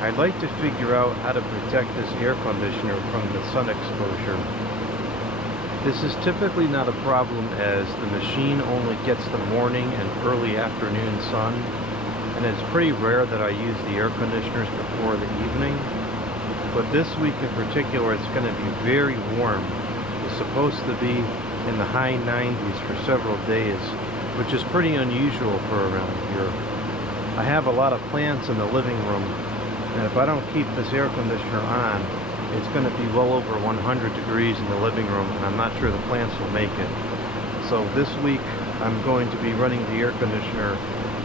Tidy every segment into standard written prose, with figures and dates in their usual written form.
I'd like to figure out how to protect this air conditioner from the sun exposure. This is typically not a problem as the machine only gets the morning and early afternoon sun, and it's pretty rare that I use the air conditioners before the evening. But this week in particular, it's going to be very warm. It's supposed to be in the high 90s for several days, which is pretty unusual for around here. I have a lot of plants in the living room, and if I don't keep this air conditioner on, it's going to be well over 100 degrees in the living room, and I'm not sure the plants will make it. So this week I'm going to be running the air conditioner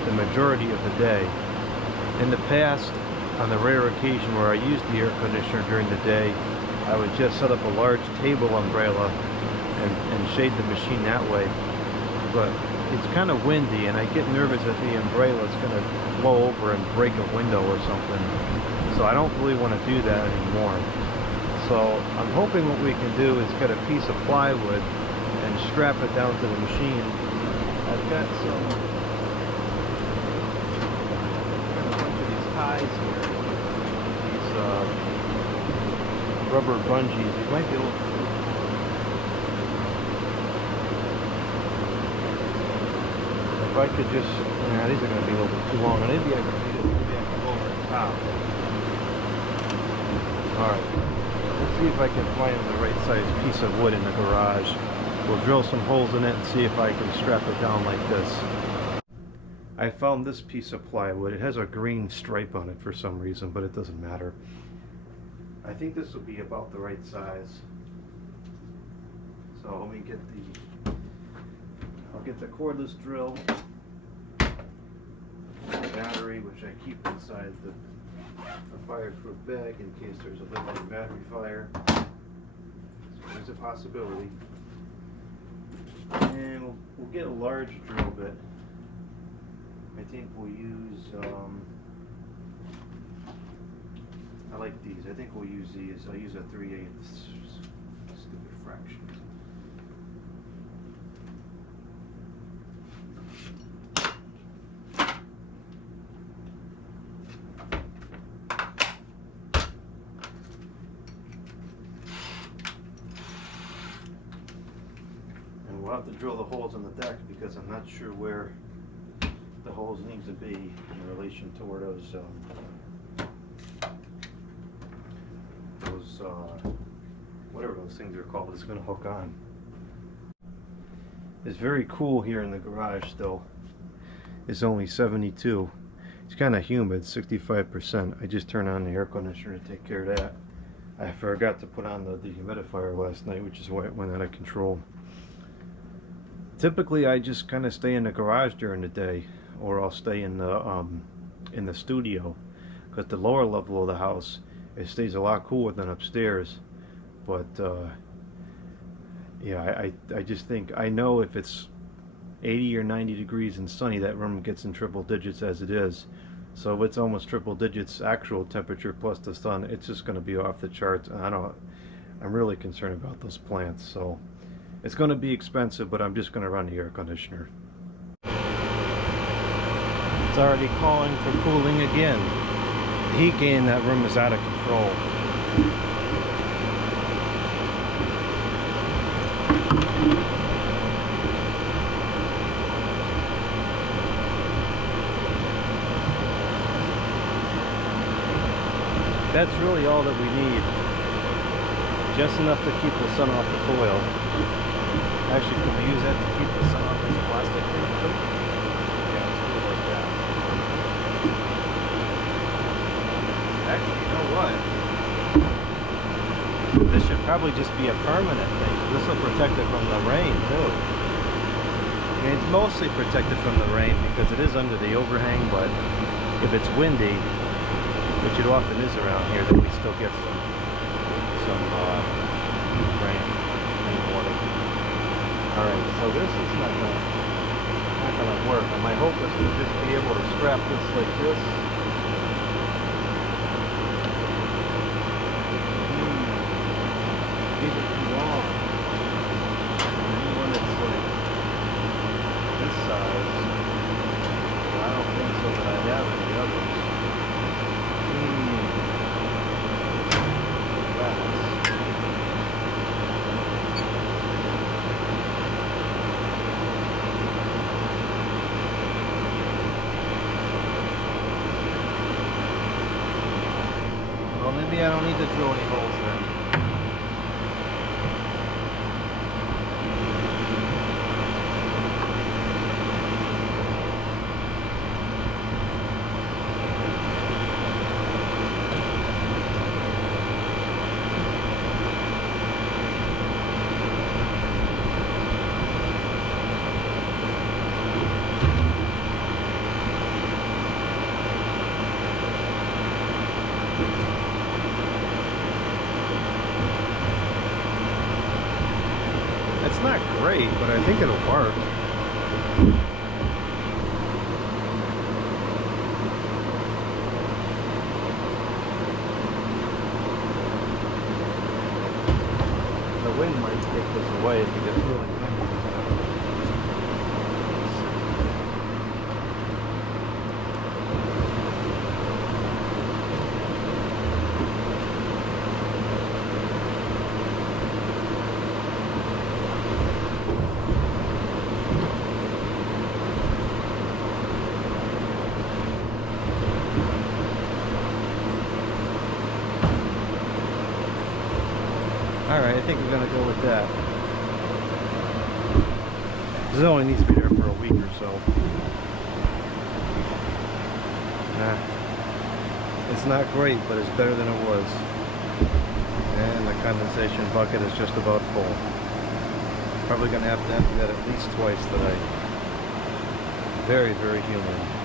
the majority of the day. In the past, on the rare occasion where I used the air conditioner during the day, I would just set up a large table umbrella and shade the machine that way. But it's kind of windy, and I get nervous that the umbrella is going to blow over and break a window or something. So I don't really want to do that anymore. So I'm hoping what we can do is get a piece of plywood and strap it down to the machine. I've got a bunch of these ties here, these rubber bungees. You might be able to. If I could just, these are going to be a little bit too long. Maybe I can go over the top. Alright, let's see if I can find the right size piece of wood in the garage. We'll drill some holes in it and see if I can strap it down like this. I found this piece of plywood. It has a green stripe on it for some reason, but it doesn't matter. I think this will be about the right size. So let me get I'll get the cordless drill, the battery, which I keep inside the fireproof bag in case there's a lithium battery fire. So there's a possibility. And we'll get a large drill bit. I think we'll use, I like these. I think we'll use these. I'll use a 3/8 stupid fraction. We'll have to drill the holes in the deck because I'm not sure where the holes need to be in relation to where those whatever those things are called is going to hook on. It's very cool here in the garage still. It's only 72. It's kind of humid, 65%. I just turned on the air conditioner to take care of that. I forgot to put on the dehumidifier last night, which is why it went out of control. Typically I just kind of stay in the garage during the day, or I'll stay in the studio, because the lower level of the house, it stays a lot cooler than upstairs. But yeah, I just think, I know if it's 80 or 90 degrees and sunny, that room gets in triple digits as it is. So if it's almost triple digits actual temperature plus the sun, it's just going to be off the charts, and I'm really concerned about those plants. So it's going to be expensive, but I'm just going to run the air conditioner. It's already calling for cooling again. The heat gain in that room is out of control. That's really all that we need. Just enough to keep the sun off the coil. Actually, can we use that to keep the sun off this plastic thing too? Yeah, let's do it like that. Actually, you know what? This should probably just be a permanent thing. This will protect it from the rain too. I mean, it's mostly protected from the rain because it is under the overhang, but if it's windy, which it often is around here, then we still get some rain and water. Alright, so this is not gonna work. And my hope is to just be able to strap this like this. Keep it too long. And then when it's like this size, I don't think so that I have any others. Yeah, I don't need to drill any holes then. It's not great, but I think it'll work. The wind might take this away if it gets really windy. Alright, I think we're going to go with that. This only needs to be there for a week or so. It's not great, but it's better than it was. And the condensation bucket is just about full. Probably going to have to empty that at least twice today. Very, very humid.